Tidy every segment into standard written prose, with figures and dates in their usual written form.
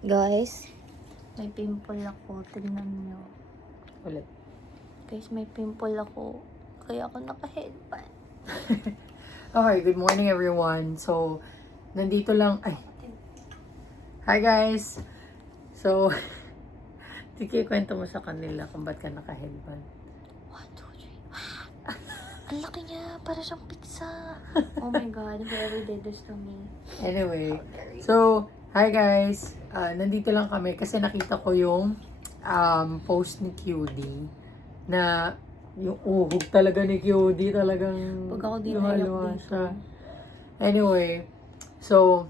Guys, may pimple ako. Tignan nyo. Ulit. Guys, may pimple ako. Kaya ako naka-headband. Okay, good morning everyone. So, nandito lang, hi guys! So, kwento mo sa kanila kung ba't ka naka-headband. 1, 2, 3. Ang laki niya. Para siyang pizza. Oh my God. Whoever did this to me. Anyway, so, hi guys! Nandito lang kami kasi nakita ko yung post ni QD na yung uhog talaga ni QD talagang Pag ako di luha-luha naiyak siya. dito. Anyway, so,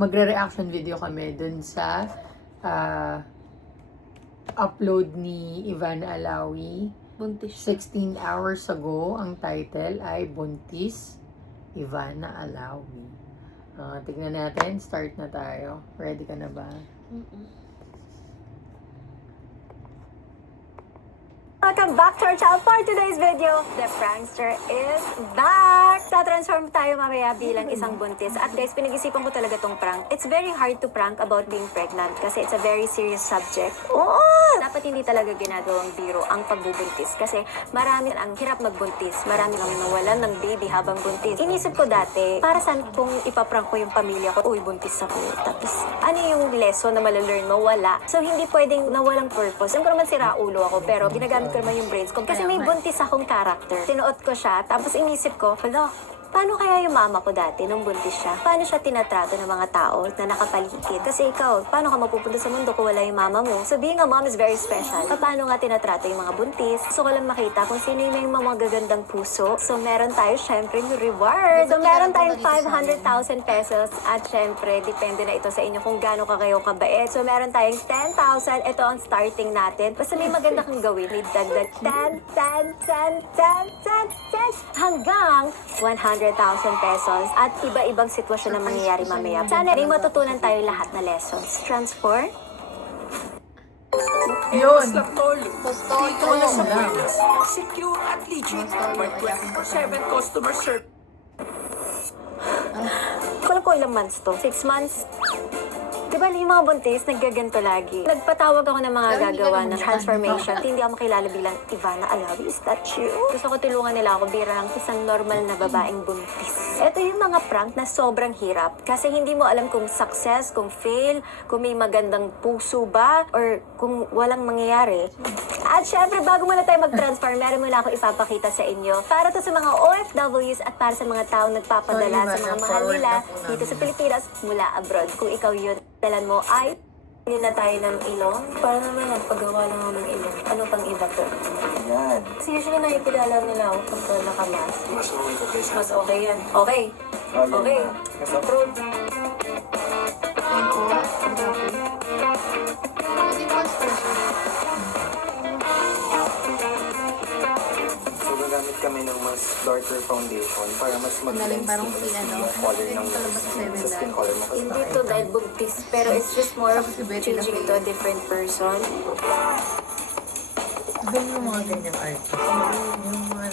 magre-reaction video kami dun sa upload ni Ivana Alawi. Buntis. 16 hours ago, ang title ay Buntis, Ivana Alawi. Tignan natin, start na tayo. Ready ka na ba? Welcome back to our channel. For today's video, the prankster is back! Tatransform tayo mamaya bilang isang buntis. At guys, pinag-isipan ko talaga tong prank. It's very hard to prank about being pregnant kasi it's a very serious subject. Oo! Dapat hindi talaga ginagawang biro ang pagbubuntis kasi marami ang hirap magbuntis. Marami kami nawalan ng baby habang buntis. Inisip ko dati, para saan kung ipaprank ko yung pamilya ko, uy, buntis ako. Tapos, ano yung lesson na malalearn mo? Wala. So, hindi pwedeng nawalang purpose. Alam ko naman sira ulo ako, pero ginagamit ko naman yung brains ko. Kasi may buntis akong character. Sinuot ko siya, tapos inisip ko, hala, paano kaya yung mama ko dati nung buntis siya? Paano siya tinatrato ng mga tao na nakapaligid? Kasi ikaw, paano ka mapupunta sa mundo kung wala yung mama mo? So being a mom is very special. Paano nga tinatrato yung mga buntis? Gusto ko lang makita kung sino yung may mga gagandang puso. So meron tayo syempre yung reward. So meron tayong 500,000 pesos at syempre depende na ito sa inyo kung gaano ka kayo kabait. So meron tayong 10,000. Ito ang starting natin. Basta may maganda kang gawin. May dagdag 10, 10, 10, 10, 10, 10 hanggang 100,000 pesos at iba-ibang sitwasyon na mangyayari mamaya. Sana may matutunan tayo lahat na lessons. Transform. Yun! Postoyo. Secure at legit. By 24/7 customer service. Kulang ko ilang months to? 6 months? Diba yung mga buntis, naggaganto lagi. Nagpatawag ako ng mga gagawa ng transformation. Hindi ako makilala bilang Ivana Alawi. Is that you? Gusto ko tulungan nila ako bilang isang normal na babaeng buntis. Ito yung mga prank na sobrang hirap. Kasi hindi mo alam kung success, kung fail, kung may magandang puso ba, or kung walang mangyayari. At syempre, bago muna tayo mag-transform, meron muna ako ipapakita sa inyo. Para to sa mga OFWs at para sa mga taong nagpapadala sa mga mahal nila dito sa Pilipinas mula abroad. Kung ikaw yun, dalan mo ay hindi na tayo ng ilong. Para naman nagpagawa lang ako ng ilong. Ano pang iba to? Yan. Kasi usually nakikilala nila ako pagka nakamas. Mas okay ko guys. Mas okay yan. Okay. Okay. Approved. So gagamit kami ng mas darker foundation para mas mag-blend parang si yung color ng skin color mo. Hindi to dahil buntis, pero it's just more of changing into a different person. Ganyan yung mga ganyang artist. Yung mga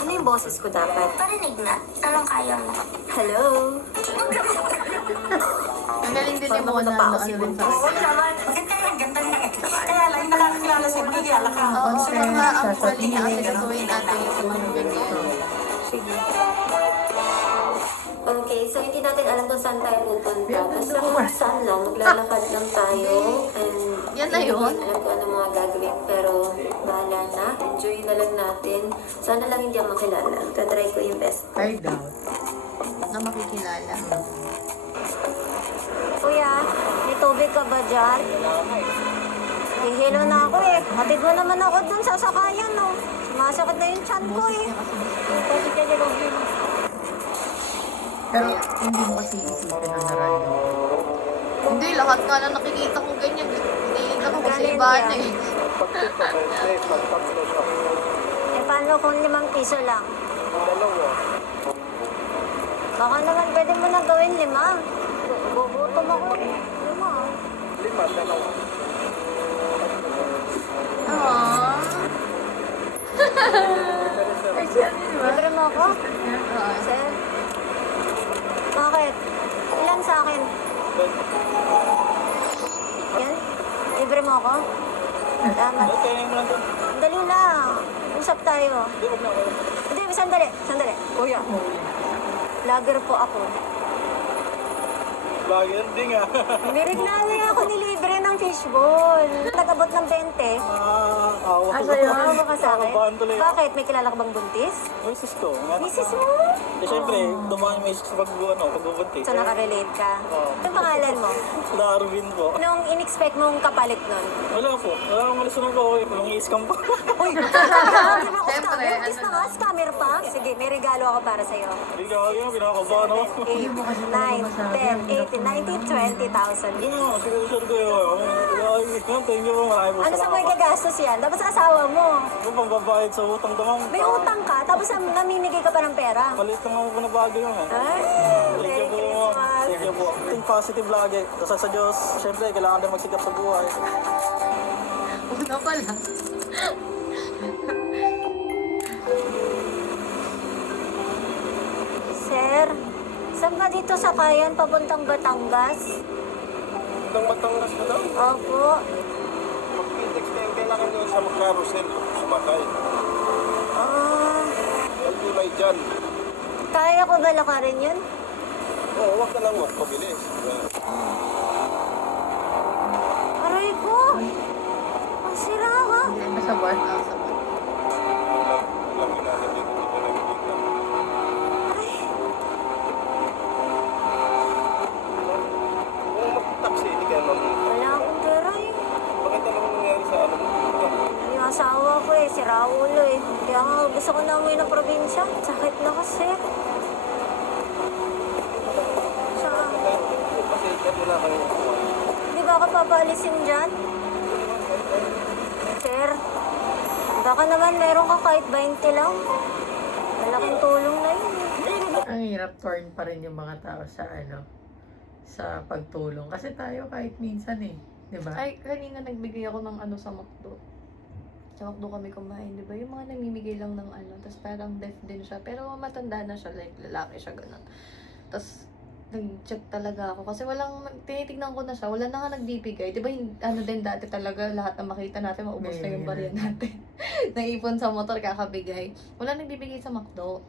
Ano yung boses ko dapat? Parinig na. Anong kaya mo? Hello? Ang galing din yung mga Parang ano si rin sa Oo naman. Ganda yan, ganda yan. Kaya lang, yung nakakilala sa'yo, magkikilala ka. Oo, so mga actually na kasi gagawin natin yung mga ganyan. Sige. Okay, so hindi natin alam kung saan tayo pupunta. Basta kung saan lang, maglalakad lang tayo. And Yan na yun? hindi alam kung ano mga gagawin. Pero bahala na. Enjoy na lang natin. Sana lang hindi ako makilala. Tatry ko yung best. I doubt. Na makikilala. Kuya, may tubig ka ba dyan? Hihilo na ako eh. Hatid mo naman ako dun sa sakayan, no? Sumasakit na yung tiyan ko eh. Pwede ka dyan, Pero hindi mo kasi isipin na random. Hindi, lahat nga na nakikita ko ganyan. Hindi ako kasi Galing iba yan. na eh. Eh, paano kung 5 piso lang? Baka naman pwede mo na gawin 5. Gugutom ako. 5. Aww. Ay, siya, di ba? Libre mo ako? Oo. Sir? Bakit? Ilan sa akin? Libre mo ako? Salamat. Okay, mo lang doon. Dali lang. Usap tayo. Hindi, wag na ako. Hindi, sandali. Kuya. Vlogger po ako. Vlogger, hindi nga. Nireklamo niya ako nilibre ng fishball. Nag-abot ng 20. Awa. Awa ka sa akin? Nakabahan tuloy. Bakit? May kilala ka bang buntis? May sis ko. Misis mo? Eh, syempre, dumaan may sis sa pagbubuntis. So, nakarelate ka. Oo. Anong pangalan mo? Darwin po. Anong in-expect mong kapalit nun? Wala po. Wala akong malisunan ko. Mga iskam pa. Uy! Sabi mo ako Siyempre, scammer? Kiss na nga, scammer pa? Sige, may regalo ako para sa'yo. Hindi ka kaya, pinakabahan ako. 8, 9, 10, 18, 19, 20,000. Hindi nga, siguro ko yun. Thank you po, marami po Ano sa mga gagastos yan? Dapat sa asawa mo. Ano pang babayad sa utang damang? May utang ka, tapos namimigay ka pa ng pera. Palit lang ako po na bago yun eh. Ay, Thank Merry you po. Christmas. Thank you po. Think positive lagi. Dasal sa Diyos. Siyempre, kailangan din magsikap sa buhay. Una pa lang. Sir, saan ba dito sa Kayan papuntang Batangas? Itong Batangas na daw. Opo. Mag-index na yung kailangan nyo sa mag-carousel. Sumakay. Ah, Ang tulay dyan. kaya ko ba lakarin yun? Oo, wag ka lang wag. Pabilis. Aray ko! Ang sira ka! Hindi na sa bar. Lang ginagawa dito. Dito lang dito. Aray, Kung mag-taxi, hindi ka naman. wala akong pera eh. Bakit ano nangyari sa ano? Yung asawa ko eh, si Raulo eh. Kaya nga gusto ko na umuwi ng probinsya. Sakit na kasi. Saan? Kasi wala kang Di ba ako papaalisin dyan? Sir, baka naman meron ka kahit 20 lang. Malaking tulong na yun. Ang hirap torn pa rin yung mga tao sa sa pagtulong. Kasi tayo kahit minsan di ba? Ay, kanina nagbigay ako ng ano sa McDo. Sa McDo kami kumain, di ba? Yung mga namimigay lang ng ano, tapos parang deaf din siya. Pero matanda na siya, like lalaki siya, ganun. Tapos, nag-check talaga ako. Kasi tinitignan ko na siya, wala na nga nagbibigay. Di ba, ano din dati talaga, lahat na makita natin, maubos na yung barya natin. Naipon sa motor, kakabigay. Wala nagbibigay sa McDo.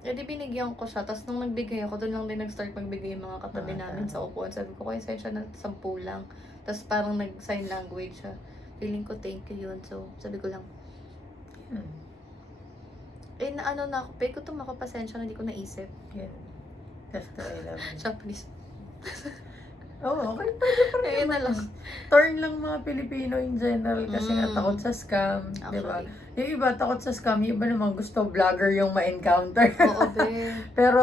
Eh di binigyan ko siya, tapos nung nagbigay ako, doon lang din nag-start magbigay yung mga katabi namin sa upuan. Sabi ko, kaya siya na 10 lang. Tapos parang nag-sign language siya. Feeling ko, thank you yun. So, sabi ko lang, na ako, pay ko ito, makapasensya na, hindi ko naisip. Yan. That's the way lang. Siya, please. Oo, okay. Pwede pa rin. Ayun na lang. Turn lang mga Pilipino in general kasi nga takot sa scam, di ba? Actually. Yung iba takot sa scam, yung iba naman gusto vlogger yung ma-encounter. Oo, be. Pero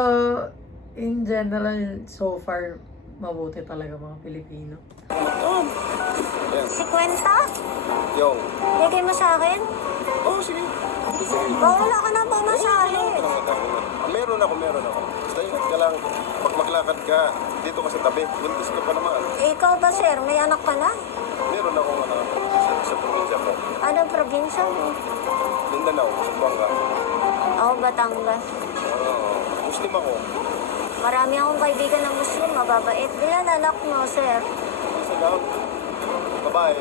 in general, so far, mabuti talaga mga Pilipino. Yes. 50? Yung. Bigay mo sa akin? Oh, sige. Wala ka na pamasahe. Meron ako. Basta ingat ka lang. Pag maglakad ka, dito ka sa tabi. Buntis ka pa naman. Ikaw ba, sir? May anak ka na? Meron akong sa probinsya ko. Anong probinsya mo? Mindanao, sa Buanga. Ako, Batangas. Muslim ako. Marami akong kaibigan ng Muslim, mababait. Ilan anak mo, sir? Isa lang. Babae.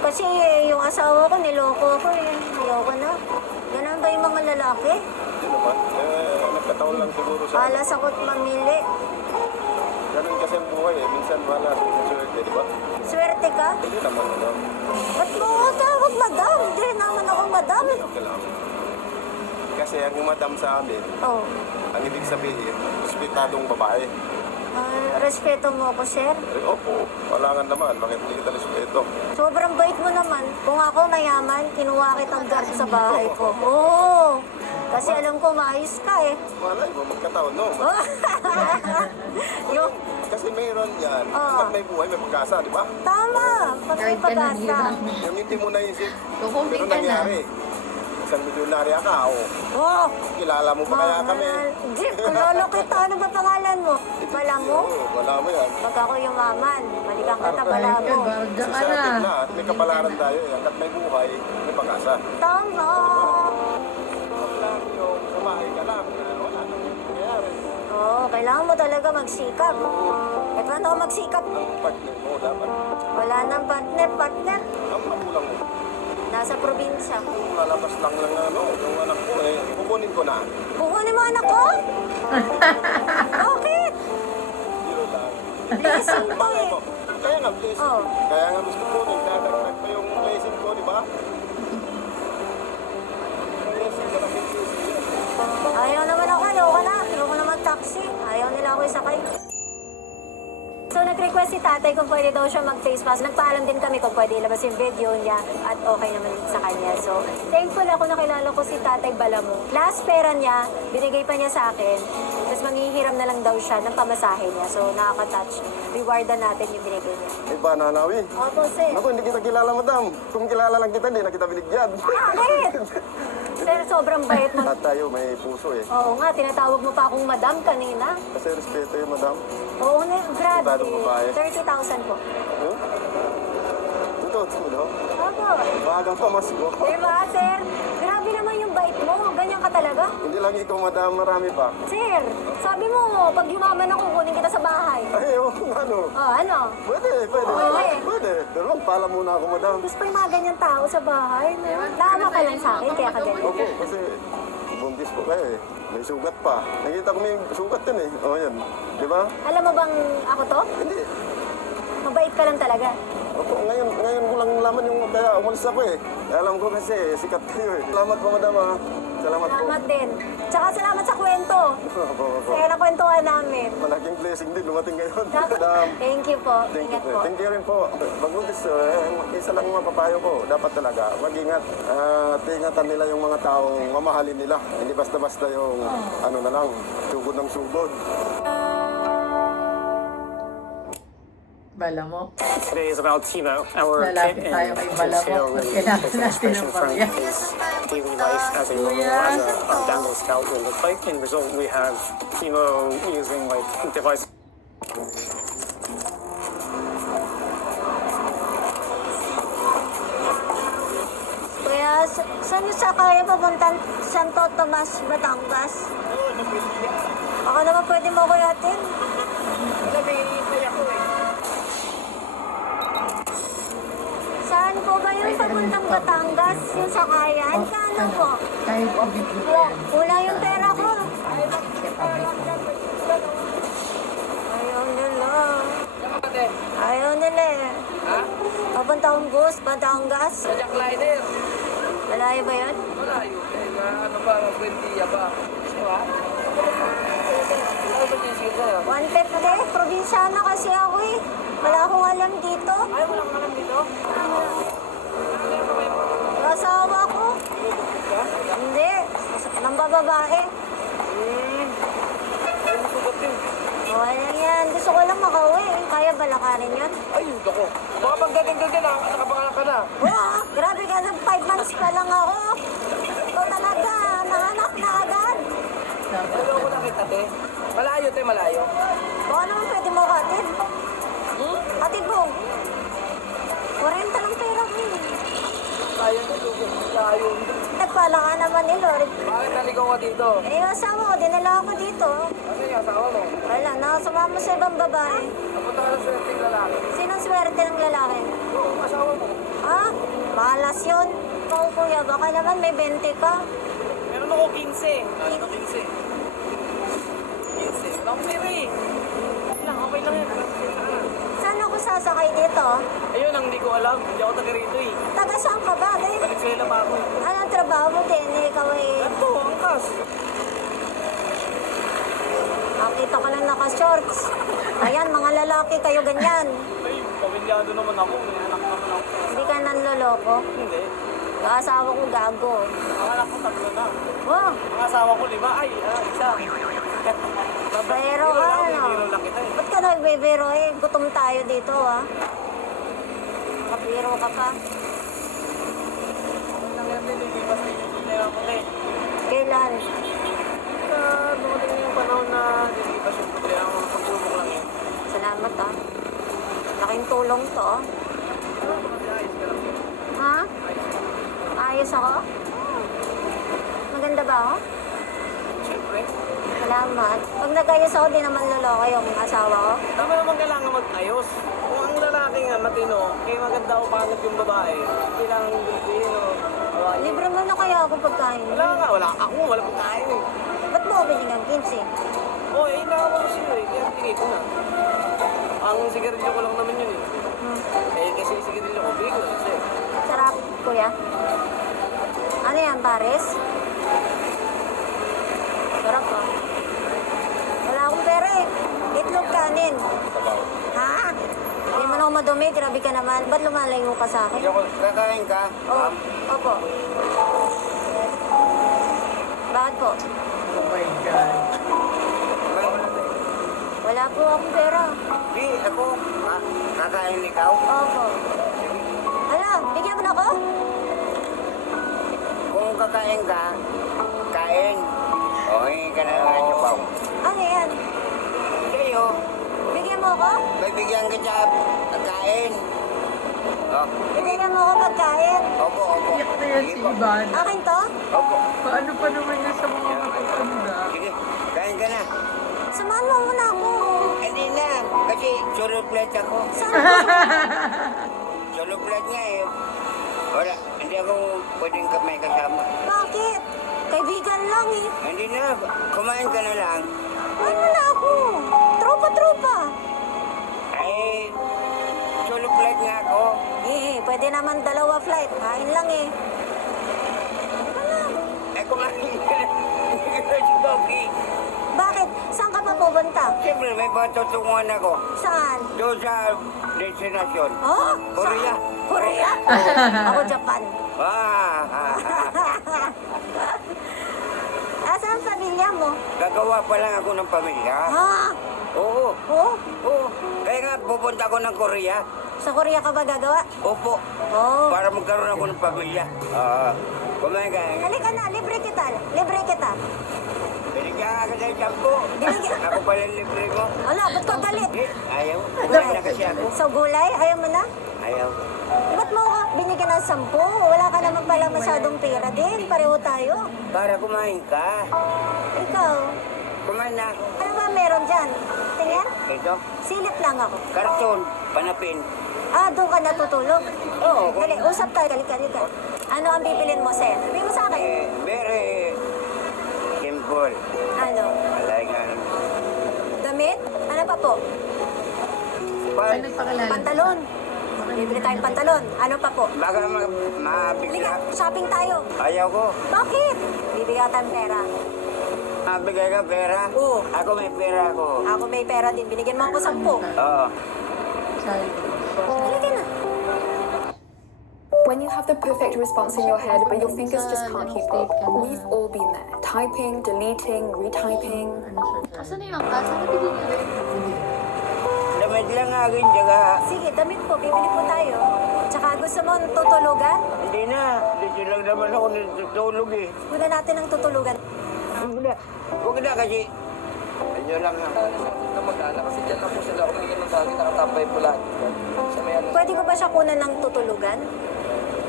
Kasi yung asawa ko, niloko ko eh. Ayoko na. Ganun ba yung mga lalaki? Hindi naman. Nagkataon lang siguro sa... Alas ako't mamili. Ganun kasi ang buhay eh. Minsan wala. Minsan swerte, di ba? Swerte ka? Hindi naman ano. Ba't mo ako tawag madam? Hindi naman ako madam. Okay lang. Kasi ang madam sa amin, Oh, ang ibig sabihin, hospitadong babae. respeto mo ako, sir. Eh, opo, wala nga naman. Bakit hindi kita respeto? Sobrang bait mo naman. Kung ako mayaman, kinuha kitang guard sa bahay ko. Oo. Kasi alam ko maayos ka eh. Wala, iba magkataon, no? yung, Kasi mayroon yan. Oo. Pag may buhay, may pagkasa, di ba? tama. Pag may Kahit ka na, di pag-asa. ba? Yung hindi mo naisip, Kukumping pero ka na. nangyari. Isang milyonarya ka, o. Oh, Kilala mo pa kaya kami? Jeep, lolo kita. Ano ba pangalan mo? Wala mo? Oo, wala mo yan. Pag ako yumaman, balikan kita, wala Ayun ka, mo. barda Kasi ka sa na. atin lahat, may kapalaran tayo. Eh. Hanggat may buhay, may pag-asa. Tama. Huwag lang yung kumain ka lang. Wala nang nangyayari. Oo, kailangan mo talaga magsikap. Eh, paano ka magsikap? Ang partner mo dapat. Wala nang partner. Ang magulang mo. Nasa probinsya. Lalabas lang ng ano, yung anak ko eh. Kukunin ko na. Kukunin mo anak ko? Bakit? Zero lang. Blessing to eh. Kaya nga, blessing. Oh. Kaya nga gusto ko, nagdadagdag pa yung blessing ko, di ba? Blessing ko na blessing. Ayaw naman ako, ayoko na mag-taxi. Ayaw nila ako isakay. So, nag-request si tatay kung pwede daw siya mag-face mask. Nagpaalam din kami kung pwede ilabas yung video niya at okay naman sa kanya. So, thankful ako nakilala ko si tatay Balamo. Last pera niya, binigay pa niya sa akin. Tapos manghihiram na lang daw siya ng pamasahe niya. So, nakaka-touch. Rewardan natin yung binigay niya. Ay ba, nanawin? Opo, sir. Naku, hindi kita kilala, madam. Kung kilala lang kita, hindi na kita binigyan. Bakit? Sir, sobrang bait mo. At tayo, may puso eh. Oo nga, tinatawag mo pa akong madam kanina. Kasi respeto yun, madam. Oo nga, grabe. Batang babae. 30,000 po. Huh? Ito, no? Opo. Bagang pamasko. Diba, sir? Grabe naman yung bait mo. Ganyan ka talaga. Hindi lang ikaw, madam, marami pa. Sir, sabi mo, pag yumaman ako, kunin kita sa bahay. Ay, oh, ano? Oh, ano? Pwede. Pwede. Pero magpala muna ako, madam. Gusto pa yung mga ganyan tao sa bahay. No? Naawa ka lang sa akin, kaya ka ganyan. Opo, kasi buntis po kayo eh. May sugat pa. Nakita ko may sugat yun eh. O, yan. Di ba? Alam mo bang ako to? Hindi. Mabait ka lang talaga. Opo, ngayon ko lang laman yung kaya umalis ako eh. Alam ko kasi sikat kayo eh. Salamat po, madam ah. Salamat po. Salamat din. Tsaka salamat sa kwento. Opo. Kaya nakwentuhan namin. Malaking blessing din lumating ngayon. Madam. Thank you po. Thank you Ingat po. po. Thank you rin po. Magbuntis, isa lang mapapayo ko. Dapat talaga mag-ingat. At ingatan nila yung mga taong mamahalin nila. Hindi basta-basta yung ano na lang, sugod ng sugod. Balamo. Today is about Timo, our Lalapit kid, tayo and kay his Balamo. failure Kailangan is an natin expression ng from pamilya. his daily life as a downhill scout will look like. In result, we have Timo using like device. Kuya, saan niyo sa kaya papuntan Santo Tomas, Batangas? Baka naman pwede mo ko yatin. Saan po ba yung papuntang Batangas? Yung sakayan? Kano po? Kahit ibig ko yan. Kulang yung pera ko. Kaya public mo. Ayaw nila. Ayaw nila eh. Papuntang bus, Batangas. Jack Liner. Malayo ba yun? Malayo. Ano ba, Buendia ba? Diba? Ano ba yung sige sa'yo? 150? Probinsyana kasi ako eh. Wala akong alam dito. Ay, wala kang alam dito? Asawa ko. Hindi. Nang bababae. Ay, nasugat yun. Wala yan. Gusto ko lang makauwi. Kaya balakarin yun. Ay, dako. Baka pag gagan nakapangalan ka na. Oo, grabe ka. 5 months pa lang ako. Ikaw talaga. Nanganak na agad. Ano ko nakita, te? Malayo, te, malayo. Baka naman pwede mo katid. Katid mo. 40 lang pera ko. Layo na, lugat. Layo. Nagpala ka naman ni Lord. Bakit naligaw ka dito? Eh, yung asawa ko, dinala ako dito. Ano yung asawa mo? Wala, nakasumama sa ibang babae. Napunta ka na sa yung lalaki. Sinong swerte ng lalaki? Oo, asawa mo. Ha? Malas yun. Ikaw, kuya, baka naman may 20 ka. Meron ako 15. Ano 15? 15. Wala akong pera eh. Okay lang yan. Saan ako sasakay dito? Ayun ang hindi ko alam. Hindi ako taga rito eh. Taga saan ka ba? Dahil, Valenzuela pa ako eh. anong trabaho mo din? Ikaw eh. Ito, angkas. Nakita ka lang naka-shorts. Ayan, mga lalaki kayo ganyan. Ay, pamilyado naman ako. May anak naman ako. Hindi ka nanloloko. Hindi. Yung asawa ko gago. Ang anak ko 3 na. Wow, Ang asawa ko 5. Ay, isa. babayero ka, ano? Biro lang kita eh. Ba't ka nagbibiro eh? Gutom tayo dito, ah. Kapiro ka pa. Ano lang yan din, lilipas na yung dinera ko eh. Kailan? Dumating yung panahon na lilipas yung dinera ko. Pagtulong lang yan. Salamat, ah. Laking tulong to, ah. Ayos ka lang. Ha? Ayos ako? Maganda ba ako? Siyempre. Salamat. Pag nagayos ako, di naman loloko yung asawa ko. Tama naman kailangan mag-ayos. Kung ang lalaki nga matino, kaya maganda o pangit yung babae, kailangan gulpihin o awayin. Libre mo na kaya ako pagkain. Wala ako, wala pang kain eh. Ba't mo ako binigyan 15? Oh, eh, nakawa ko sa'yo eh, kaya tingin ko na. Ang sigarilyo ko lang naman yun eh. Eh, kasi yung sigarilyo ko, bigay ko na sa'yo. Sarap, kuya. Ano yan, Paris? Sarap ah. Wala akong pera eh. Itlog kanin. Ha? Hindi mo na ako madumi, grabe ka naman. Ba't lumalayo ka sa akin? Kakain ka? Oo, opo. Bakit po? Oh my God. Wala po akong pera. Di, ako. Kakain ikaw? Opo. Hala, bigyan mo na ako? Kung kakain ka, kain. O, hingi ka na lang niyo pa. Ano yan? Kayo, Bigyan mo ako? may bigyan ka siya kain. Oh, Bigyan mo ako pagkain. opo, opo. Iyak na yan si Ivan. Akin to? Opo. Paano pa naman yan sa mga matutanda? Sige, kain ka na. Samahan mo muna ako. Hindi na, kasi solo plate ako. Saan ako? Solo plate nga eh. Wala, hindi ako pwedeng may kasama. Bakit? Kaibigan lang eh. Hindi na, kumain ka na lang. Ay mo na ako. Tropa-tropa. Eh, solo plate nga ako. Pwede naman dalawa flight. Kain lang eh. Teka lang. Eh, kumain ka na. Hindi ka na si Bobby. Bakit? Saan ka pa pupunta? Siyempre, may patutunguhan ako. Saan? Doon sa destinasyon. Oh? Korea. Saan? Korea? Ako Japan. Asan ang pamilya mo? Gagawa pa lang ako ng pamilya. Ha? Oo, Oh? oo. Kaya nga, pupunta ako ng Korea. Sa Korea ka ba gagawa? Opo, Oh. para magkaroon ako ng pamilya. Kumain ka. Halika na, libre kita. Libre kita. Binigyan ka sa shampoo. Binigyan. Ako pala libre mo. Wala, ba't ka galit? Eh, ayaw. Kumain na kasi ako. So gulay, ayaw mo na? Ayaw. Ba't mo ako binigyan ng 10? Wala ka naman pala masyadong pera din. Pareho tayo. Para kumain ka. Ikaw, Kumain na ako. ano ba meron dyan? Tingin? Ito, Silip lang ako. karton, panapin. Doon ka natutulog? Oo. Dali, usap tayo. Halika. Ano ang bibilin mo, Seth? Sabihin mo sa akin. Very simple. Ano? Alay nga. Damit? Ano pa po? Ay, nagpakilala. Pantalon. Bibili tayong pantalon. Ano pa po? Baka Halika, mabigla. shopping tayo. Ayaw ko. Bakit? Bibigyan tayong pera. Mabigay ka pera? Oo. Ako may pera ako. Ako may pera din. Binigyan mo ako 10. Oo. Sorry. Halika na. When you have the perfect response in your head, but your fingers just can't keep up. We've all been there. Typing, deleting, retyping. Asan na yung angkas? Ano bigyan niya? Damit lang akin, tsaka Sige, damit po. Bibili po tayo. Tsaka gusto mo tutulugan? hindi na. Dito lang naman ako natutulog eh. Muna natin ang tutulugan. Huwag na kasi. Ano lang ha. Kamag-anak kasi dyan lang po sila umiinom ng bagay, nakatambay po lahat. Sa may ano. Pwede ko ba siya kunan ng tutulugan?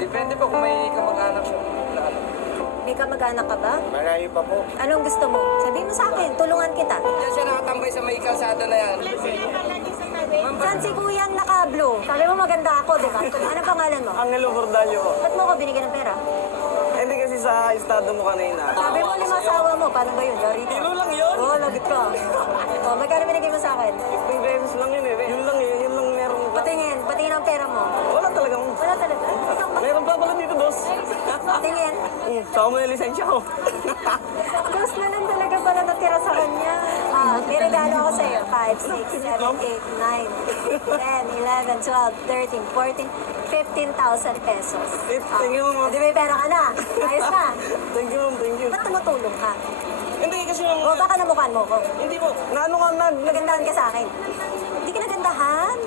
Depende po kung may kamag-anak siya na ano. May kamag-anak ka ba? Malayo pa po. Anong gusto mo? Sabihin mo sa akin, tulungan kita. Diyan siya nakatambay sa may kalsada na yan. Saan si kuyang naka-blue? Sabi mo maganda ako, di ba? Ano pangalan mo? Angelo Bordallo po. Ba't mo ko binigyan ng pera? Hindi kasi sa estado mo kanina. Sabi mo 5 asawa mo, paano ba yun? Lorito. Kilo lang yun. Oo, lagot ka. Magkano binigay mo sa akin? 15 pesos lang yun eh. Yun lang meron. Patingin ang pera mo. Wala talagang. Wala talaga. Meron pa pala dito, dos. Tingin. Saka mo yung lisensya ko. Dos na lang talaga pala natira sa kanya. May regalo ako sa'yo. 5, 6, 7, 8, 9, 10, 11, 12, 13, 14, 15,000 pesos. Thank you, ma'am. Di may pera ka na. Ayos na. Thank you, ma'am. Thank you. Ba't tumutulong ka? Hindi kasi yung... O baka namukhaan mo ko. Hindi po. Naano nga Nagandahan ka sa akin. Hindi ka nagandahan.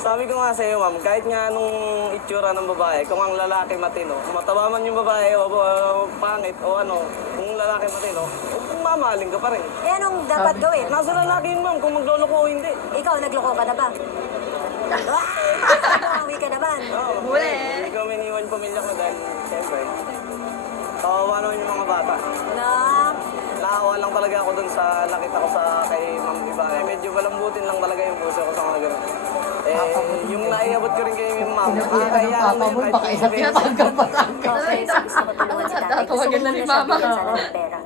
Sabi ko nga sa iyo, ma'am, kahit nga nung itsura ng babae, kung ang lalaki matino, kung mataba man yung babae o pangit o ano, kung lalaki matino, kung mamahalin ka pa rin. Eh anong dapat gawin? Nasa lalaki yun, ma'am, kung magloloko o hindi. Ikaw, nagloko ka na ba? Uwi ka naman. Huli! Hindi ko miniwan yung pamilya ko dahil, siyempre, kawawa naman yung mga bata. Na, naawa lang talaga ako dun sa nakita ko sa kay Ma'am Iba. Medyo malambutin lang talaga yung puso ko sa mga ganun. Yung naiabot ko rin kay Ma'am, kaya Papa mo, baka tinatanggap pa sa akin. Okay, so gusto ko tulungan si tatay. Gusto ko Tatawagan na muna ni siya Mama. bigyan sana ng pera.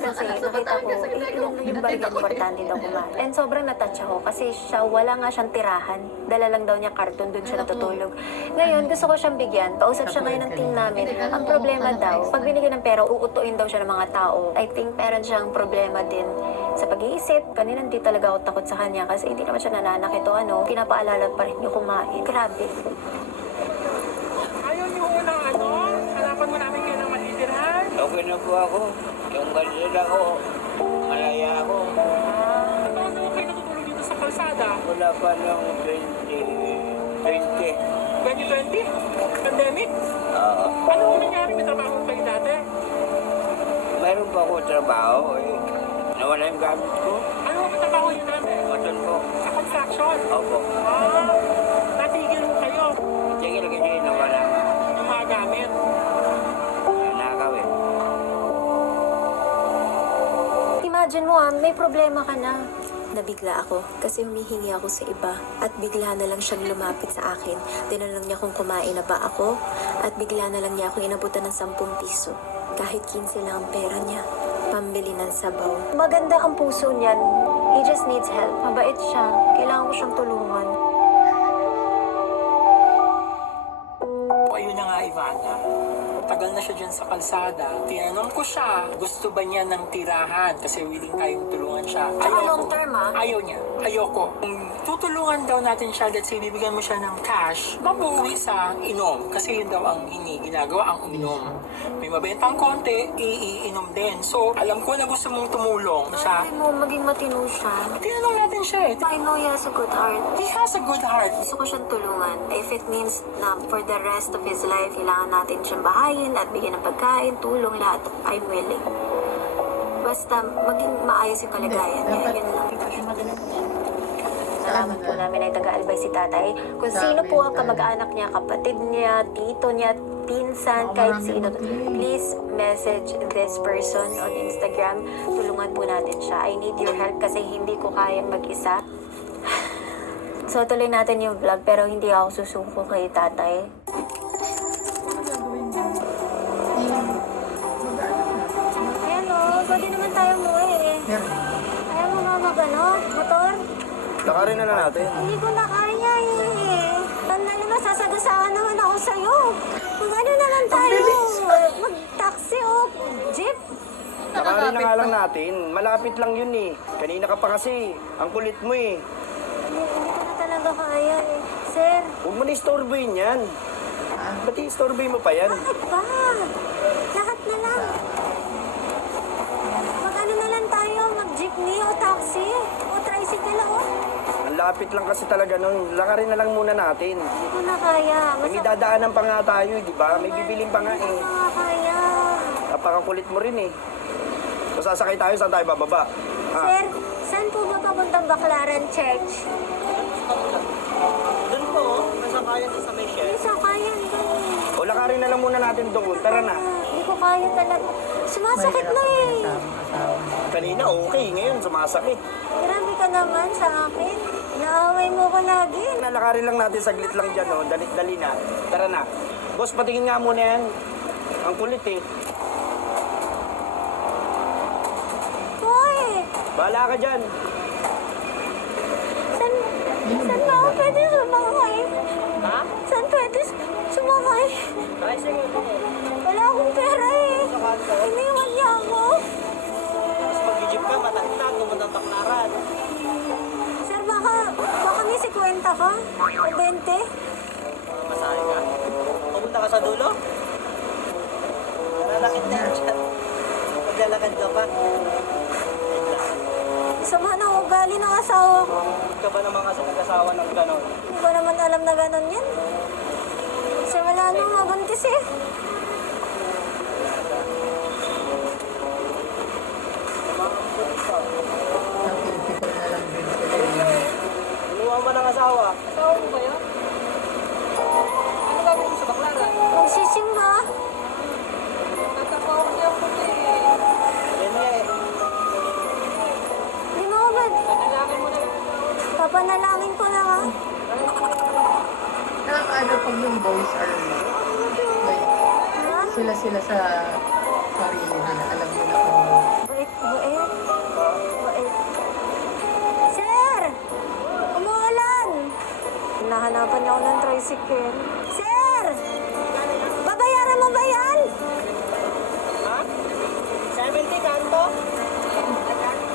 Kasi nakita ko, ilan lang yung bagay importante daw kumain. And sobrang natouch ako kasi siya, wala nga siyang tirahan. Dala lang daw niya karton, dun siya natutulog. Ngayon, gusto ko siyang bigyan. Pausap siya ngayon ng team namin. Ang problema daw, pag binigyan ng pera, uutuin daw siya ng mga tao. I think meron siyang problema din sa pag-iisip. Kanina hindi talaga ako takot sa kanya kasi hindi naman siya nananakit o ano. Pinapaalala pa rin yung kumain. Grabe. Ayaw niyo unang ano? Hanapan mo namin kayo ng matitirhan. Okay na po ako. Yung kanila ko, malaya ako. Paano kayo natutulog dito sa kalsada? Wala pa nung 2020. 2020? Pandemic? Oo. Ano ang nangyari? May trabaho kayo dati? Mayroon pa ako trabaho eh. Nawala yung gamit ko. Ano ang trabaho niyo dati? Maton po. Sa construction? Opo. Natigil mo kayo Sige lang kasi nawala. yung mga gamit. Nakakawin. Imagine mo may problema ka na. Nabigla ako kasi humihingi ako sa iba at bigla na lang siyang lumapit sa akin. Tinanong niya kung kumain na ba ako at bigla na lang niya ako inabutan ng 10 piso. Kahit 15 lang ang pera niya. Pambili ng sabaw. Maganda ang puso niyan. He just needs help. Mabait siya. Kailangan ko siyang tulungan. Ayun na nga, Ivana. Tagal na siya dyan sa kalsada. Tinanong ko siya, gusto ba niya ng tirahan? Kasi willing tayong tulungan siya. long term, Ayaw niya. Ayoko. Kung tutulungan daw natin siya, let's say, bibigyan mo siya ng cash, mabuwi sa inom. Kasi yun daw ang ginagawa, ang uminom. May mabentang konti, iinom din. So, alam ko na gusto mong tumulong siya. Ay mo, maging matino siya. Tinanong natin siya eh. I know he has a good heart. He has a good heart. Gusto ko siyang tulungan. If it means na for the rest of his life, kailangan natin siyang bahayin at bigyan ng pagkain, tulong, lahat. I'm willing. Basta maging maayos yung kalagayan niya. Yun lang. Salamat po namin ay taga-albay si tatay. Kung sino po ang kamag-anak niya, kapatid niya, tito niya, pinsan, kahit sino. Please message this person on Instagram. Tulungan po natin siya. I need your help kasi hindi ko kayang mag-isa. So, tuloy natin yung vlog pero hindi ako susuko kay tatay. Ayan o, pwede naman tayo umuwi eh. Ayaw mo nga motor? Lakarin na natin. Hindi ko na kaya eh. Tanda naman, sasagasaan naman ako sa'yo. Mag-ano naman tayo? Mag-taxi o jeep? Lakarin na nga lang natin. Malapit lang yun eh. Kanina ka pa kasi. Ang kulit mo eh. Hindi ko na talaga kaya eh. Sir, Huwag mo na istorbohin yan. Ba't i-istorbohin mo pa yan? bakit ba? Lahat na lang. Mag-ano na lang tayo? Mag-jeepney o taxi? O tricycle o? Ang lapit lang kasi talaga nun. Lakarin na lang muna natin. Hindi ko na kaya. May dadaanan pa nga tayo, di ba? May bibiling pa nga Hindi eh. ko na kaya. Napakakulit mo rin eh. So sasakay tayo, saan tayo bababa? Sir, saan po ba papuntang Baclaran Church? Doon po, nasakayan sa may Hindi sa kaya. O lakarin na lang muna natin doon. Tara na. Hindi ko kaya talaga. Sumasakit na eh. Kanina okay, ngayon sumasakit. Grabe ka naman sa akin. Naaway mo ko lagi. Nalakarin lang natin saglit lang dyan, oh. Dali na. Tara na. Boss, patingin nga muna yan. Ang kulit eh. Hoy! Bahala ka dyan. Saan ba ako pwede sumakay? Ha? Saan pwede sumakay? Tricycle mo. Wala akong pera eh. Iniwan niya ako. Mas pag-jeep ka, matagtag, kumandang taklaran. Sir, baka may 50 ka? O 20? Masahe ka. Pumunta ka sa dulo? Lalakit na yan dyan. Maglalakad ka pa. Sama na ugali ng asawa ko. Ka ba naman kasi nag-asawa ng ganon? Hindi ko naman alam na ganun yan. Kasi wala nang mabuntis eh. Inuwan ba ng asawa? Asawa mo ba yan? Ano gagawin mo sa Baclaran? Magsisimba. Tatapawag niya ako eh. Yan nga eh. Papanalangin ko na nga. Nakakaano pag yung boys are like, Ha? sila sa sarili nila. Alam mo na kung Wait. Wait. Sir! Umuulan! Nahanapan niya ako ng tricycle. Sir! Babayaran mo ba yan? Ha? 70 kanto?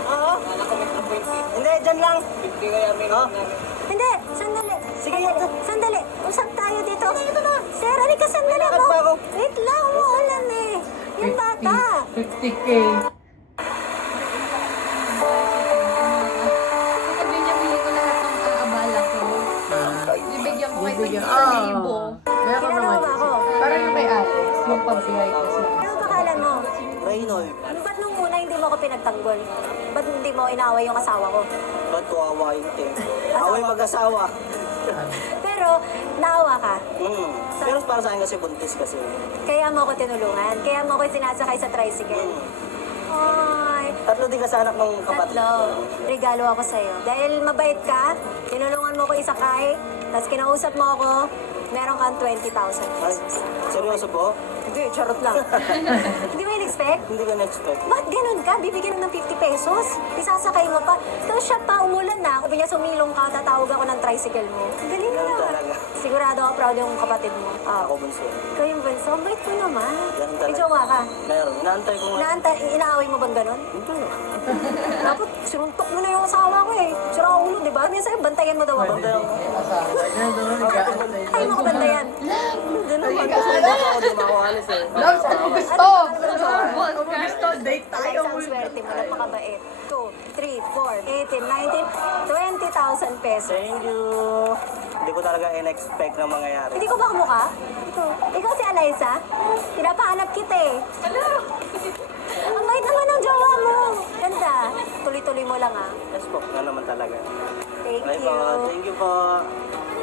Oo. Hindi, dyan lang. 50 kaya may Hindi, sandali. Sige. Sandali. Usap tayo dito. Ito na. Sir, halika sandali Lakad mo. pa ako. Wait lang, umuulan eh. Yung bata. 50K. Sabi niya, bili ko lahat ng abala ko. Bibigyan ko kayo Bibigyan. ng 1,000. Meron Kilala naman. mo ba ako? Parang yung may Alex, yung pag-biyay kasi. Ano pangalan mo? Reynold, Ba't nung una hindi mo ako pinagtanggol? Ba't hindi mo inaway yung asawa ko? ba't ko awayin te? Away mag-asawa. Pero, naawa ka. Pero para sa akin kasi buntis kasi. Kaya mo ako tinulungan. Kaya mo ako sinasakay sa tricycle. Ay, Tatlo din kasi anak ng kapatid. tatlo. Regalo ako sa'yo. Dahil mabait ka, tinulungan mo ko isakay, tapos kinausap mo ako, meron kang 20,000 Ay, pesos. seryoso po? Hindi, charot lang. Hindi mo in-expect? Hindi ko na-expect. Bakit ganun ka? Bibigyan mo ng 50 pesos? Isasakay mo pa. Tapos siya pa, umulan na. Kung niya sumilong ka, tatawag ako ng tricycle mo. Ang galing mo Ganun na. talaga. Sigurado ako proud yung kapatid mo. Ah. Ako bunso. Ikaw yung bansa. Ang bait mo naman. Ganun talaga. May jowa ka. Meron. Inaantay ko nga. Inaaway mo bang ganun? Hindi. Dapat sinuntok mo na yung asawa ko eh. Sira ang ulo, di ba? Minsan sa'yo, bantayan mo daw ako. Bantayan ko. Asawa niya doon, nag-aantay. Ay, mo ko bantayan. Ganun ba? Ako di makuhalis eh. Love, saan mo gusto? Saan mo gusto? Date tayo. Isang swerte mo, napakabait. 2, 3, 4, 18, 19, 20,000 pesos. Thank you. Hindi ko talaga in-expect na mangyayari. Hindi ko ba kamukha? Ikaw si Eliza? Pinapahanap kita eh. Ang bait naman ng jowa mo. Ganda. Tuloy-tuloy mo lang ah. Yes po, nga naman talaga. Thank Ay you. po, thank you po.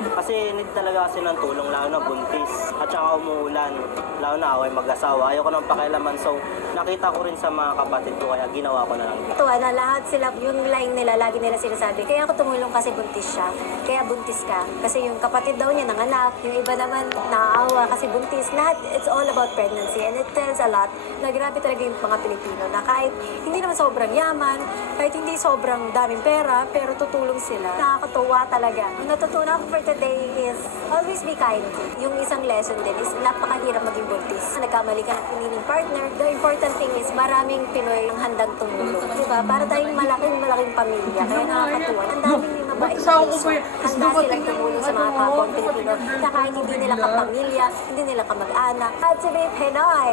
Kasi need talaga kasi ng tulong, lalo na buntis. At saka umuulan, lalo na away mag-asawa. Ayoko nang pakialaman. So, nakita ko rin sa mga kapatid ko, kaya ginawa ko na lang. Tuwa na lahat sila, yung line nila, lagi nila sinasabi, kaya ako tumulong kasi buntis siya. Kaya buntis ka. Kasi yung kapatid daw niya nanganak, yung iba naman naaawa kasi buntis. Lahat, it's all about pregnancy. And it tells a lot na grabe talaga yung mga Pilipino na kahit hindi naman sobrang yaman, kahit hindi sobrang daming pera, pero tutulong sila. Nakakatuwa talaga. Ang natutunan ko for today is always be kind. Yung isang lesson din is napakahirap maging buntis. Nagkamali ka ng piniling partner. The important thing is maraming Pinoy ang handang tumulong. Diba? Para tayong malaking pamilya. Kaya nakakatuwa. Ang daming mabait na Asawa ko puso. ba yun? Handa silang tumulong sa mga kapwa Pilipino na kahit hindi nila kapamilya, hindi nila kamag-anak. At si Babe Pinoy.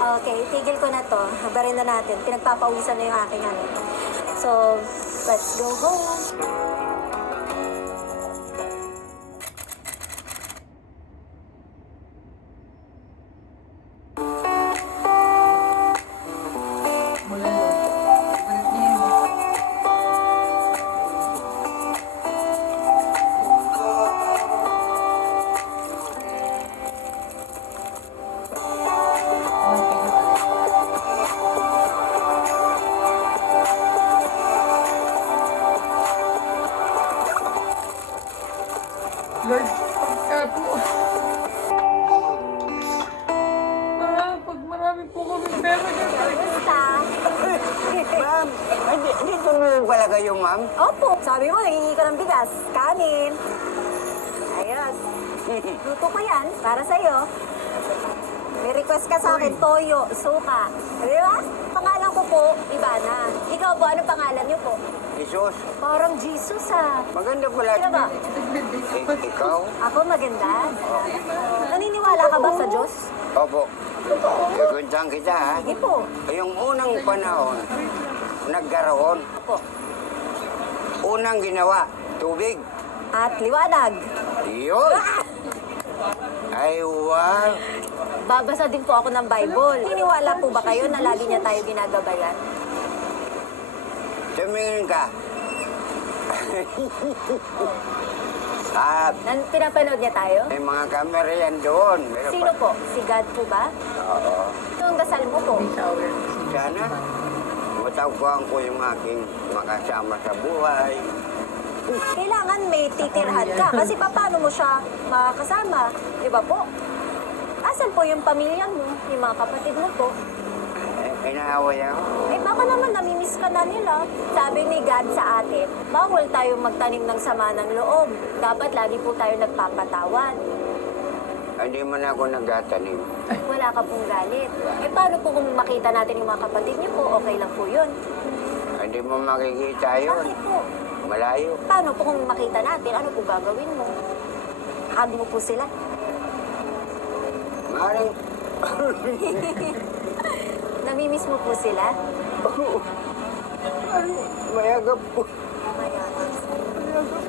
Okay, tigil ko na to. Habarin na natin. Pinagpapawisan na yung aking ano. So, let's go home. Lord, pagka po. Pag marami po kami pera ganyan. Basta. Ma'am, dito mo pala kayo, ma'am? Opo, sabi mo, hingi ka ng bigas, kanin. Ayos. Luto ko yan, para sa'yo. May request ka sa akin, toyo, suka. Di ba? Pangalan ko po, Ivana. Ikaw po, anong pangalan niyo po? Jesus, Parang Jesus ah. maganda pala. Sino ba? Ikaw? Ako maganda. Naniniwala ka ba sa Diyos? Opo. Ikwentahan kita, ha? Sige po. Yung unang panahon, nagkaroon, Opo. unang ginawa, tubig. At liwanag. Yun. Ay, wow. Babasa din po ako ng Bible. Naniniwala po ba kayo na lagi niya tayo ginagabayan? Tumingin ka. Pinapanood niya tayo? May mga camera yan doon. Meron Sino pa- po? Si God po ba? Oo. Ito ang dasal mo po. Shower. Sana, matagpuan ko yung aking makasama sa buhay. Kailangan may titirhan ka. Kasi paano mo siya makakasama? Di ba po? Asan po yung pamilya mo? Yung mga kapatid mo po? Inaaway ako. Eh baka naman namimiss ka na nila. Sabi ni God sa atin, bawal tayo magtanim ng sama ng loob. Dapat lagi po tayo nagpapatawad. Hindi man ako nagtatanim. Wala ka pong galit. Eh paano po kung makita natin yung mga kapatid niyo po? Okay lang po yun. Hindi mo makikita yun. Bakit po? Malayo. Paano po kung makita natin? Ano po gagawin mo? Hug mo po sila. Maring, Namimiss mo po sila? mayagap po.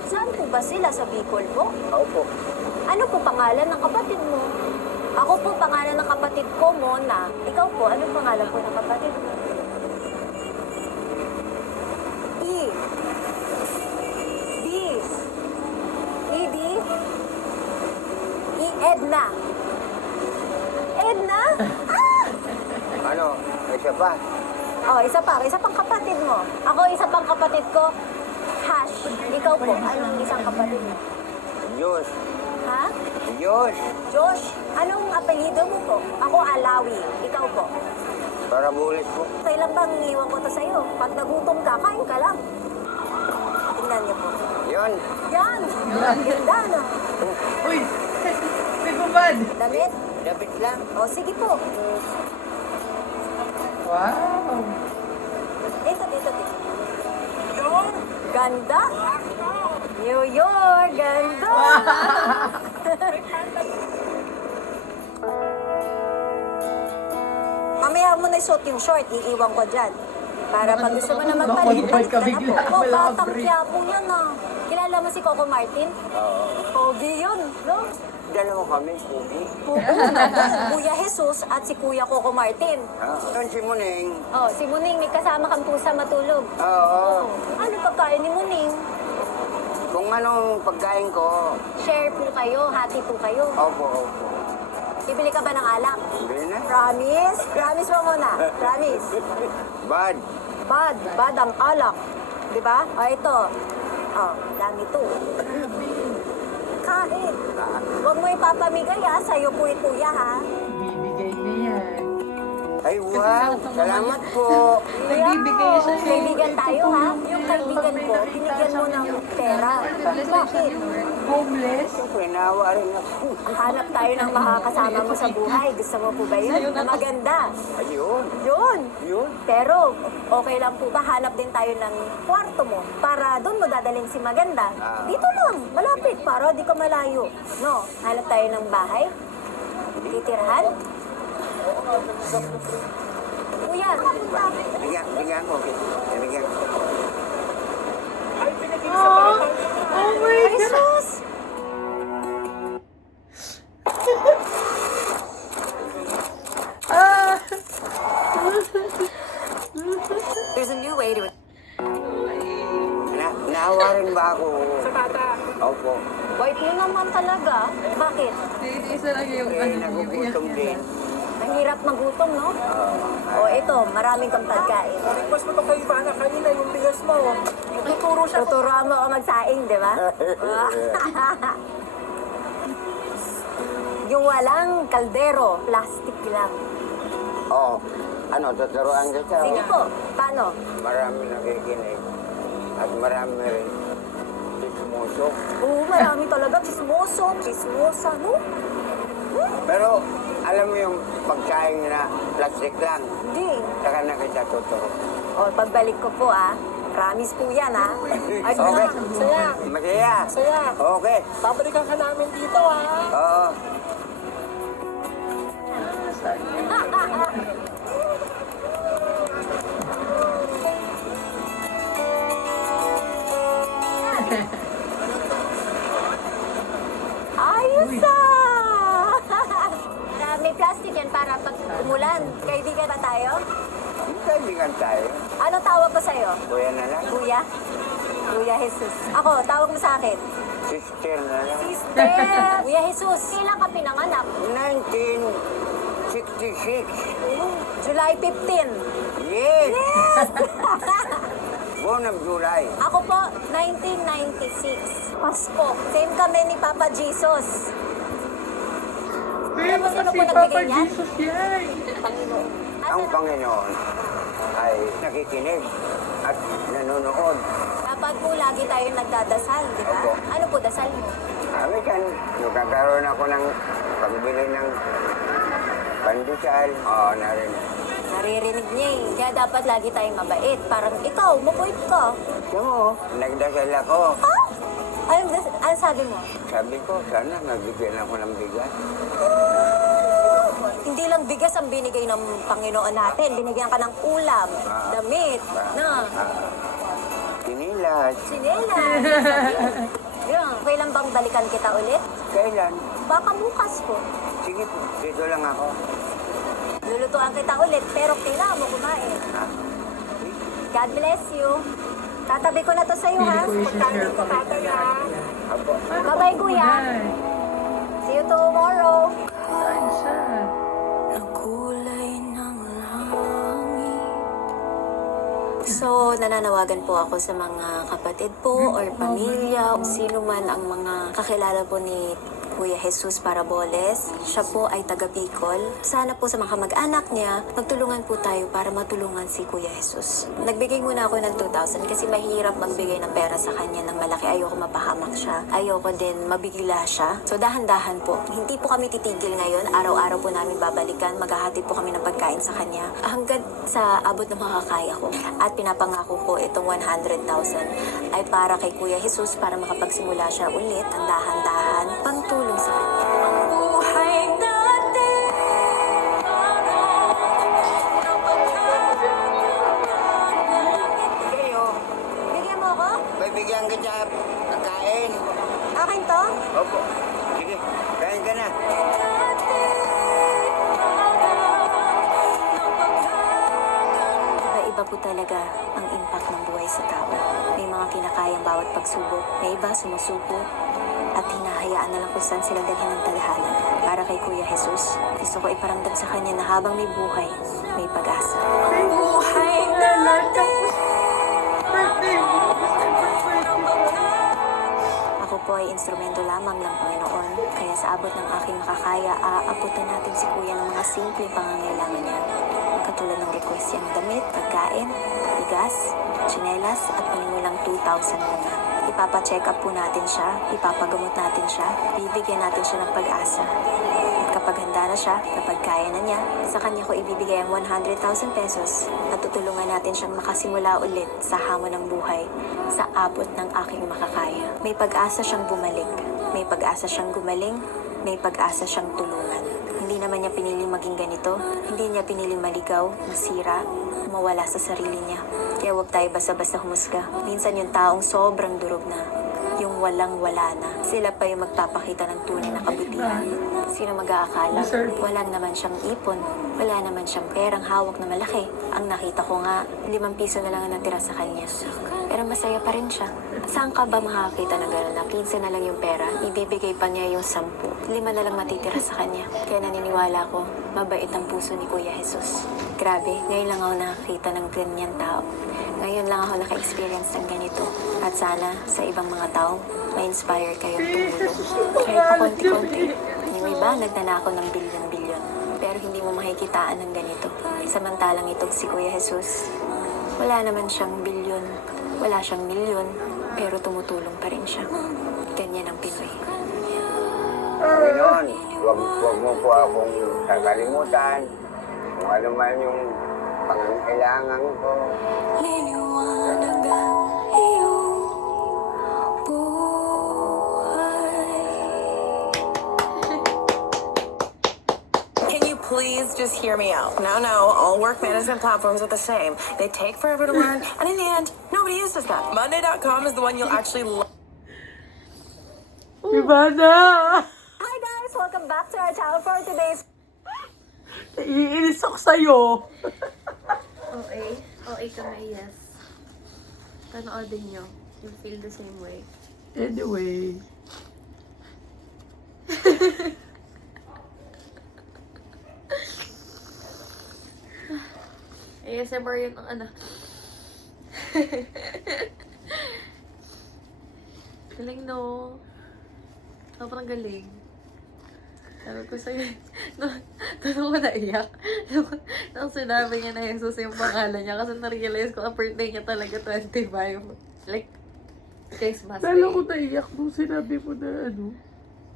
Saan po ba sila? Sa Bicol po? Opo. Ano po pangalan ng kapatid mo? Ako po pangalan ng kapatid ko, Mona. Ikaw po, ano pangalan po ng kapatid mo? E. D. ED. E. Edna. Edna? Ano? Isa pa? Oh, isa pang kapatid mo. Ako, isa pang kapatid ko, Hash. Ikaw po, anong isang kapatid mo? Diyos. Ha? Diyos. Josh, anong apelyido mo po? Ako, Alawi. Ikaw po. Para bulit po. Kailan bang iiwan ko to sa'yo? Pag nagutom ka, kain ka lang. Tingnan niyo po. Yun. Yan! Ganda, no? Uy! May bubad! Damit? Dapat lang. O, sige po. Wow! Dito. Ganda! New York! Ganda! Mamaya mo na isuot yung short, iiwan ko dyan. Para pag gusto mo na magpalit, Nakulubad balik ka ka na bigla, po. Oh, wala kang batang break. Quiapo yan ah. Kilala mo si Coco Martin? Oo. Pogi yun, no? Dalawa kami, Pugi. Oo, Kuya Jesus at si Kuya Coco Martin. Yun si Muning. Oh, si Muning, may kasama kang pusa matulog. Oo. Ano pagkain ni Muning? Kung anong pagkain ko, Share po kayo, hati po kayo. opo. Bibili ka ba ng alak? Bili na. Promise? Promise mo muna. Promise. Bad. Bad ang alak. Di ba? O, ito. Oh, dami to. Kain. Huwag mo ipapamigay ha. Sa'yo po ito ya ha. Bibigay na yan. Ay, wow. Salamat po. Nagbibigay siya. Kaibigan tayo ha. Yung kaibigan ko, binigyan mo ng pera. Bakit? Homeless? Siyempre, naawa rin ako. Hanap tayo ng makakasama mo sa buhay. Gusto mo po ba yun? Na maganda. Ayun. Yun. Pero, okay lang po ba? Hanap din tayo ng kwarto mo para doon mo dadalhin si Maganda. Dito lang, malapit, para di ka malayo. No, hanap tayo ng bahay. Titirhan. Kuya, Bigyan ko. Bigyan ko. Oh my ay sus! Ah! There's a new way to... Naawa rin ba ako? Sa bata. Opo. Wait mo naman talaga. Bakit? Isa lang yung Eh, nagugutom din. Ang hirap magutom, no? O ito, maraming kang pagkain. Request mo to kay Ivana kanina, yung bigas mo. Tuturo siya. Tuturuan mo ako magsaing, di ba? Yung walang kaldero, plastic lang. Oo. Ano, tuturuan kita. Sige po, paano? Marami nakikinig. At marami rin sismuso. Oo, marami talaga. Chismosa, no? Pero, alam mo yung pagkain na plastic lang. Hindi. Saka na kita tuturo. O, pagbalik ko po, promise po yan, Ay, Okay. Saya. Masaya. Saya. Okay. Babalikan ka namin dito, Oo. Ayos may plastic yan para pag umulan. Kaibigan ba tayo? Kaibigan tayo. Ano tawag ko sa'yo? Kuya na lang. Kuya? Kuya Jesus. Ako, tawag mo sa akin. Sister na lang. Sister! Kuya Jesus, kailan ka pinanganak? 1966. July 15. Yes! ako ng July. Ako po, 1996. Pasko. Same kami ni Papa Jesus. Alam mo sino po nagbigay niyan? Panginoon. Ang Panginoon ay nakikinig at nanonood. Dapat po lagi tayo nagdadasal, di ba? Opo. Ano po dasal mo? Sabi kan, nagkakaroon ako ng pagbili ng pandesal. Oo, narinig. Naririnig niya eh. Kaya dapat lagi tayong mabait. Parang ikaw, mabait ka. Alam mo, nagdasal ako. Ah? Ano sabi mo? Sabi ko, sana mabigyan ako ng bigas. Hindi lang bigas ang binigay ng Panginoon natin. Binigyan ka ng ulam, damit, na, Sinilas. sinelas. Yan. Kailan bang balikan kita ulit? Kailan? Baka bukas po. Sige po, dito lang ako. Lulutuan kita ulit, pero kailangan mo kumain. Ah, God bless you. Tatabi ko na to sa'yo, ha? Pagkain ko tatay, ha? Apo. Bye-bye, kuya. See you tomorrow. Saan siya? So, nananawagan po ako sa mga kapatid po or pamilya o sino man ang mga kakilala po ni Kuya Jesus Paraboles. Siya po ay taga Bicol. Sana po sa mga kamag-anak niya, magtulungan po tayo para matulungan si Kuya Jesus. Nagbigay muna ako ng 2,000 kasi mahirap magbigay ng pera sa kanya ng malaki. Ayoko mapahamak siya. Ayoko din mabigla siya. So dahan-dahan po. Hindi po kami titigil ngayon. Araw-araw po namin babalikan. Maghahatid po kami ng pagkain sa kanya. Hanggang sa abot ng makakaya ko. At pinapangako ko itong 100,000 ay para kay Kuya Jesus para makapagsimula siya ulit ang dahan-dahan pangtulong sa kanya. Kayo, Bigyan mo ako? bibigyan kita pagkain. Akin to? Opo. Sige, kain ka na. Iba-iba po talaga ang impact ng buhay sa tao. May mga kinakayang bawat pagsubok. May iba sumusuko at hinahayaan na lang kung saan sila dalhin ng tadhana. Para kay Kuya Jesus, gusto ko iparamdam sa kanya na habang may buhay, may pag-asa. May buhay na lang. Tapos, birthday mo. Ako po ay instrumento lamang ng Panginoon. Kaya sa abot ng aking makakaya, aabutan natin si Kuya ng mga simpleng pangangailangan niya. Katulad ng request niyang damit, pagkain, bigas, tsinelas at panimulang 2,000 muna. Ipapa-check up po natin siya, ipapagamot natin siya, bibigyan natin siya ng pag-asa. At kapag handa na siya, kapag kaya na niya, sa kanya ko ibibigay ang 100,000 pesos at tutulungan natin siyang makasimula ulit sa hamon ng buhay sa abot ng aking makakaya. May pag-asa siyang bumalik, may pag-asa siyang gumaling, may pag-asa siyang tulungan. Hindi naman niya pinili maging ganito, hindi niya pinili maligaw, masira, mawala sa sarili niya. Kaya huwag tayo basta-basta humusga. Minsan yung taong sobrang durog na, yung walang-wala na, sila pa yung magpapakita ng tunay na kabutihan. Sino mag-aakala? Wala naman siyang ipon, wala naman siyang perang hawak na malaki. Ang nakita ko nga, 5 piso na lang ang natira sa kanya. Pero masaya pa rin siya. Saan ka ba makakita ng gano'n na 15 na lang yung pera, ibibigay pa niya yung 10. 5 na lang matitira sa kanya. Kaya naniniwala ko, mabait ang puso ni Kuya Jesus. Grabe, ngayon lang ako nakakita ng ganyan tao. Ngayon lang ako naka-experience ng ganito. At sana, sa ibang mga tao, ma-inspire kayong tumulong. Kahit pa konti-konti. Yung iba, nagnanako ng bilyon-bilyon. Pero hindi mo makikitaan ng ganito. Samantalang itong si Kuya Jesus, wala naman siyang bilyon, wala siyang milyon, pero tumutulong pa rin siya. Ganyan ang Pinoy. Panginoon, huwag mo po akong kakalimutan kung ano man yung pangangailangan ko. Can you please just hear me out? No, all work management platforms are the same. They take forever to learn, and in the end, nobody uses them. Monday.com is the one you'll actually love. Diba na? Hi guys! Welcome back to our channel for today's... Iinis ako sa'yo. Okay kami, yes. Panoodin nyo. You'll feel the same way. Anyway. ASMR yun ang ano. Galing, no? Sobrang galing. Sabi ko sa'yo, doon ko naiyak. Nung sinabi niya na Jesus yung pangalan niya, kasi na-realize ko ang birthday niya talaga 25. Like, Christmas Day. Lalo ko naiyak nung sinabi mo na ano,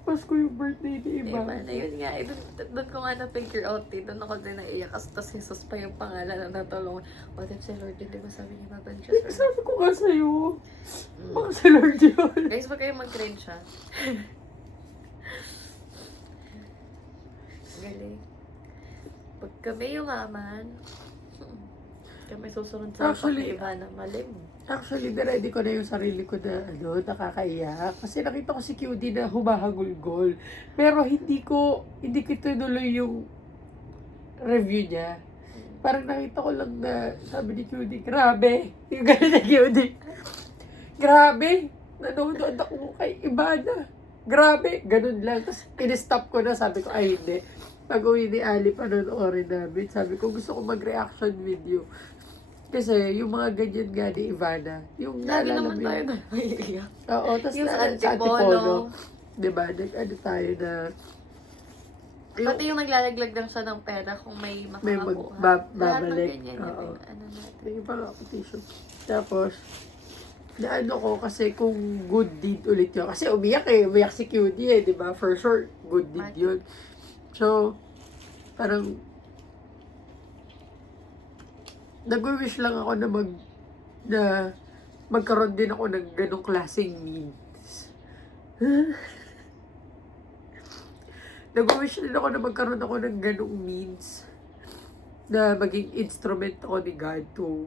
Pasko yung birthday ni Iba. Diba? Na yun nga. Doon ko nga na-figure out eh. Doon ako din naiyak. Tapos Jesus pa yung pangalan na natulungan. What if si Lord yun? Diba sabi niya, babalik siya sa Sabi ko nga sa'yo, baka si Lord yun. Guys, wag kayong mag-cringe siya. Galing. Pag kami yumaman, kami susunod sa Actually, Ivana. Malim. Actually, ready ko na yung sarili ko na ano, nakakaiyak. Kasi nakita ko si QD na humahagulgol. Pero hindi ko tinuloy yung review niya. Parang nakita ko lang na sabi ni QD, grabe. Yung gano'n na QD. Grabe. Nanonood ako kay Ivana. Grabe. Ganun lang. Tapos in-stop ko na. Sabi ko, ay hindi. Pag-uwi ni Ali, panonoorin namin. Sabi ko, gusto ko mag-reaction video. Kasi yung mga ganyan nga ni Ivana, yung Lagi naalala naman mo tayo yun. na naiiyak. Oo, tapos Yung sa sa Antipolo. Antipolo. Diba? Nag-ano tayo na, Pati yung naglalaglag lang siya ng pera kung may may makakakuha. babalik. Lahat ng ganyan Oo. yung ano natin. May iba nga ako tissue. Tapos, naano ko kasi kung good deed ulit yun. Kasi umiyak si QD diba? For sure, good deed yun. So, parang, nag-wish lang ako na magkaroon din ako ng ganong klaseng means. Nag-wish din ako na magkaroon ako ng ganong means na maging instrument ako ni God to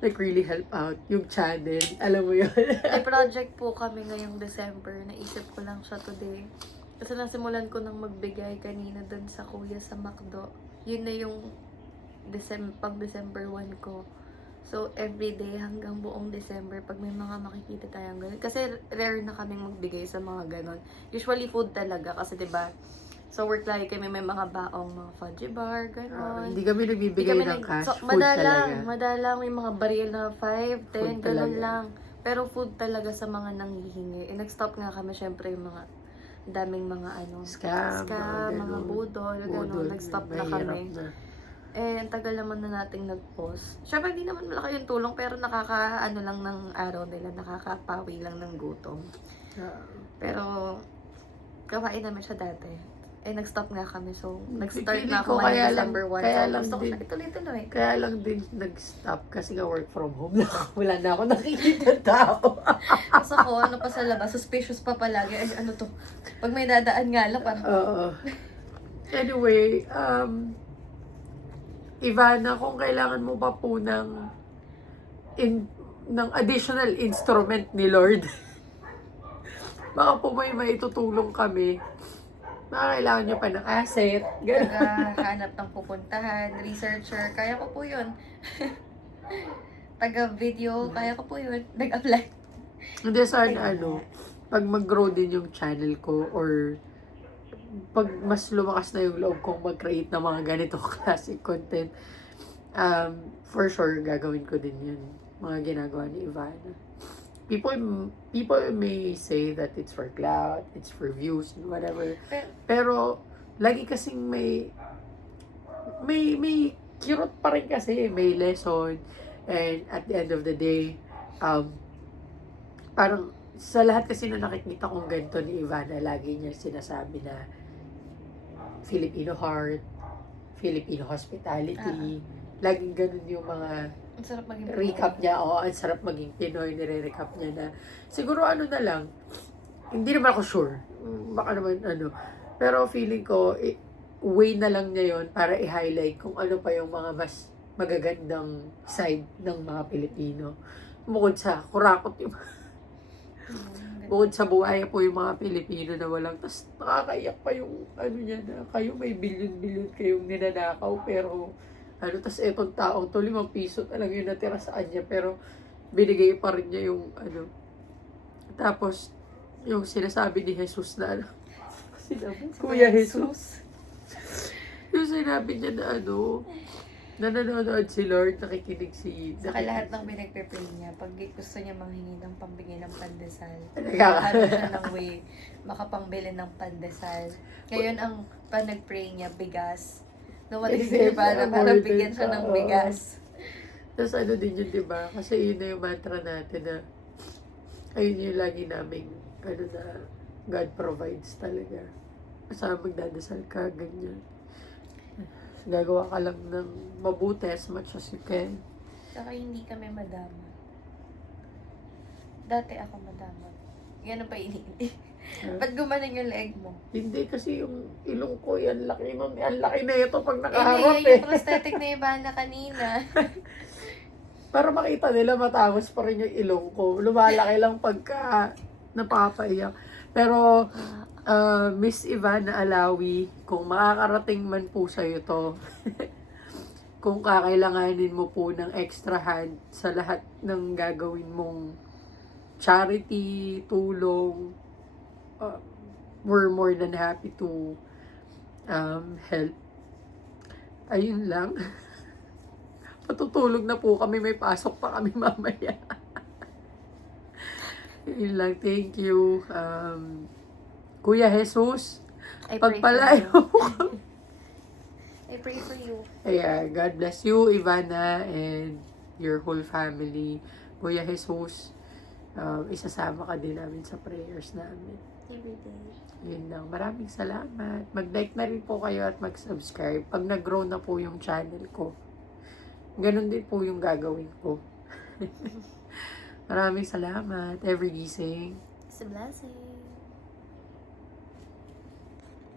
like really help out yung channel. Alam mo yun? May project po kami ngayong December. Naisip ko lang siya today. Kasi nasimulan ko nang magbigay kanina dun sa kuya sa McDo. Yun na yung pang December 1 ko. So, everyday hanggang buong December, pag may mga makikita tayong ganun. Kasi rare na kaming magbigay sa mga ganun. Usually food talaga kasi 'di ba? So, work lagi kami may mga baong, mga fudgy bar, gano'n. Hindi kami nagbibigay ng cash. Food talaga. Madalang may mga baril na 5, 10, Food gano'n talaga. lang. Pero food talaga sa mga nanghihingi. Nag-stop nga kami, syempre, yung mga daming mga Scam, mga ganun. budol, gano'n. Nag-stop na mahirap kami. na. Eh, ang tagal naman na nating nag-post. Syempre, hindi naman malaki yung tulong, pero nakaka-ano lang ng araw nila, nakakapawi lang ng gutom. Pero, kawain namin siya dati. Eh, nag-stop nga kami. So, nag-start Feeling na ko ako kaya ngayong lang- December 1. kaya So, lang gusto ko din- siya ituloy-tuloy. Kaya lang din nag-stop kasi nga work from home na ako. Wala na ako nakikita tao. Tapos ako, ano pa sa labas, suspicious pa palagi. Ay, ano to? Pag may dadaan nga lang, parang, Oo. Anyway, Ivana, kung kailangan mo pa po ng additional instrument ni Lord, baka po may maitutulong kami. Baka kailangan nyo pa ng asset. Ganun. taga-hanap ng pupuntahan, researcher, kaya ko po yun. Taga-video, kaya ko po yun. Nag-apply. Hindi, sana pag mag-grow din yung channel ko or pag mas lumakas na yung loob kong mag-create ng mga ganitong classic content, for sure, gagawin ko din yun. Mga ginagawa ni Ivana. People may say that it's for clout, it's for views, whatever. Pero, lagi kasing may kirot pa rin kasi, may lesson. And at the end of the day, parang sa lahat kasi na nakikita kong ganito ni Ivana, lagi niya sinasabi na Filipino heart, Filipino hospitality. Laging ganun yung mga Ang sarap maging recap niya. Oo, ang sarap maging Pinoy, nire-recap niya na. Siguro na lang, hindi naman ako sure. Baka naman Pero feeling ko, way na lang niya yon para i-highlight kung ano pa yung mga mas magagandang side ng mga Pilipino. Bukod sa kurakot yung bukod sa buhay po yung mga Pilipino na walang, tas nakakaiyak pa yung niya na kayo may bilyon-bilyon kayong ninanakaw pero tas etong taong to 5 piso talaga yung natira sa kanya pero binigay pa rin niya yung tapos yung sinasabi ni Jesus na Kuya Jesus yung sinabi niya na nanonood si Lord, nakikinig si... Saka lahat ng pinagpe-pray niya, pag gusto niya manghingi ng pambigay ng pandesal, Talaga? makakaroon siya ng way, makapangbili ng pandesal. Ngayon, ang panag-pray niya, bigas. Dumating si Ivana para bigyan siya ng bigas. Tapos ano din yun, diba? Kasi yun na yung mantra natin na ayun yung lagi naming ano na God provides talaga. Basta magdadasal ka, ganyan. Gagawa ka lang ng mabuti as much as you can. Saka hindi kami madama. Dati ako madama. Yan ang pa iniintay. Ba't gumaling yung leg mo? Hindi kasi yung ilong ko, yan laki nun. Ang laki na ito pag Eh, nakaharap yung prosthetic na Ivana kanina. Para makita nila matangos pa rin yung ilong ko. Lumalaki lang pagka napapaiyak. Pero, Miss Ivana Alawi, kung makakarating man po sa'yo to, kung kakailanganin mo po ng extra hand sa lahat ng gagawin mong charity, tulong, we're more than happy to help. Ayun lang. Patutulog na po kami. May pasok pa kami mamaya. Yun lang. Thank you. Kuya Jesus, I pray for pagpalayo. you. I pray for you. Ayan, God bless you, Ivana, and your whole family. Kuya Jesus, isasama ka din namin sa prayers namin. Every day. Yun lang. Maraming salamat. Mag-like na rin po kayo at mag-subscribe pag nag-grow na po yung channel ko. Ganon din po yung gagawin ko. Maraming salamat. Every gising. It's a blessing.